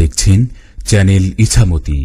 দেখছেন চ্যানেল ইছামতি।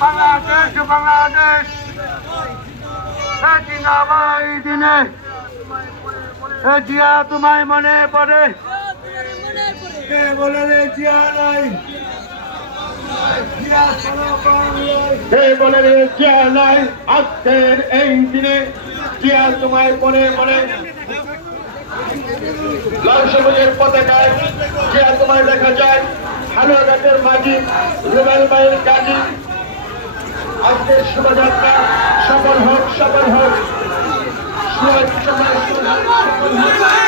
বাংলাদেশ বাংলাদেশ জিন্দাবাই দিনে জিয়া তোমায় মনে পড়ে কে বলে রে জিয়া নাই জিয়া শোনো বলে রে নাই আজকের এই দিনে। জিয়া তোমায় মনে পড়ে লাল সবুজের পতাকায় তোমায় দেখা যায়। হালুয়াঘাটের মাঝি রুবেল ভাইয়ের আজকের শোভাযাত্রা সফল হোক সফল হোক। সফল হোক।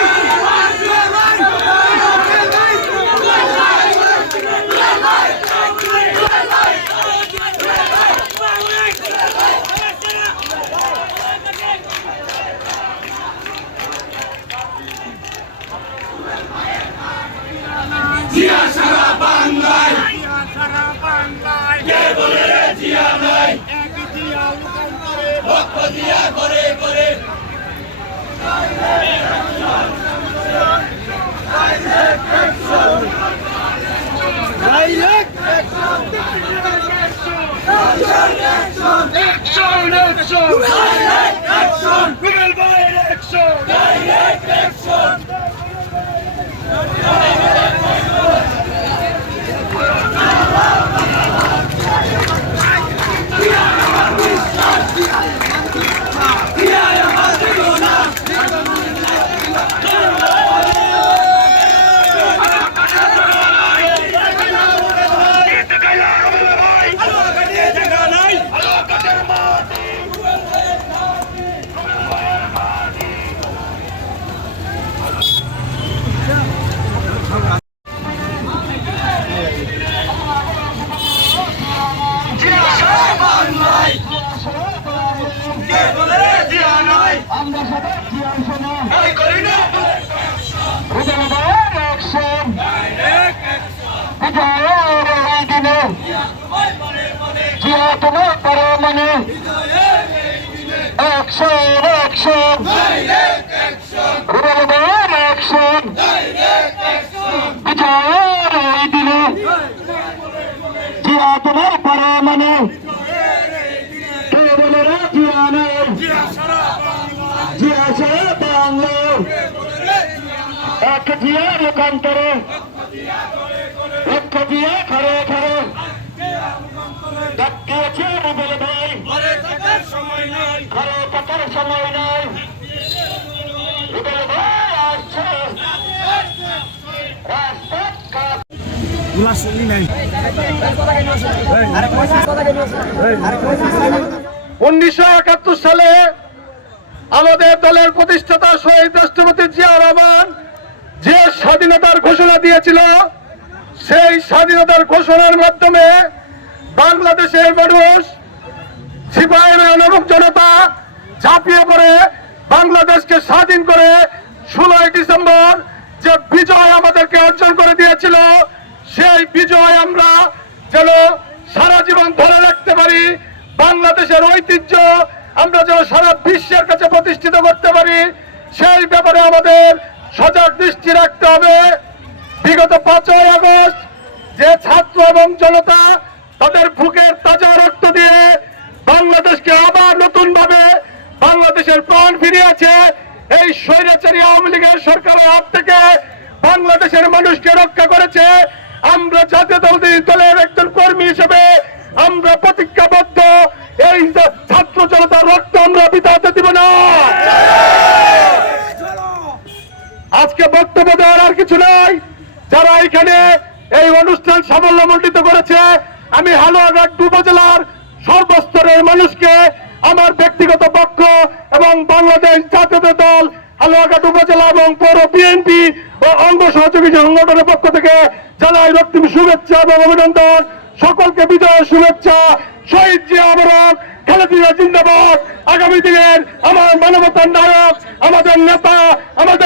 Action! Action! Action! Rubel Boy, action! আমরা সবাই জিয়ান শোনো রুবেল ভাইয়ের action! বিজয়ের এই দিনে জিয়া তোমার পরে মনে। Action! Action! রুবেল ভাইয়ের action! বিজয়ের এই দিনে জিয়া তোমার পরে মনে। কে বলে জিয়া নেই জিয়া সারা বাংলা। এক জিয়া লোকান্তরে এক জিয়া ডাকিয়েছে ভাই। ঘরে থাকার সময় নাই। রুবেল ভাই আসছে। রাস্তার উনিশশো একাত্তর সালে আমাদের দলের প্রতিষ্ঠাতা শহীদ রাষ্ট্রপতি জিয়া রহমান যে স্বাধীনতার ঘোষণা দিয়েছিল, সেই স্বাধীনতার ঘোষণার মাধ্যমে বাংলাদেশের মানুষ সিপাহী অনুরূপ জনতা ঝাঁপিয়ে পড়ে, বাংলাদেশকে স্বাধীন করে ষোলোই ডিসেম্বর যে বিজয় আমাদেরকে অর্জন করে দিয়েছিল, সেই বিজয় আমরা যেন সারা জীবন ধরে রাখতে পারি, বাংলাদেশের ঐতিহ্য আমরা যেন সারা সেই ব্যাপারে আমাদের সজাগ দৃষ্টি রাখতে হবে। বিগত পাঁচই আগস্ট যে ছাত্র এবং জনতা তাদের বুকের তাজা রক্ত দিয়ে বাংলাদেশকে আবার নতুন ভাবে বাংলাদেশের প্রাণ ফিরিয়েছে এই স্বৈরাচারী আওয়ামী লীগের সরকারের হাত থেকে বাংলাদেশের মানুষকে রক্ষা করেছে। আমরা জাতীয় দলের একজন কর্মী হিসেবে অনুষ্ঠান সাফল্যমণ্ডিত করেছে। আমি হালুয়াঘাট উপজেলার সর্বস্তরের মানুষকে আমার ব্যক্তিগত পক্ষ এবং বাংলাদেশ জাতীয় দল হালুয়াঘাট উপজেলা এবং পৌর বিএনপি ও অঙ্গ সহযোগী সংগঠনের পক্ষ থেকে জানাই রক্তিম শুভেচ্ছা এবং অভিনন্দন। সকলকে বিজয়ের শুভেচ্ছা। শহীদ জিয়া অমরক খালেদিনা জিন্দাবাদ। আগামী দিনের আমার মানবতার নায়ক, আমাদের নেতা, আমাদের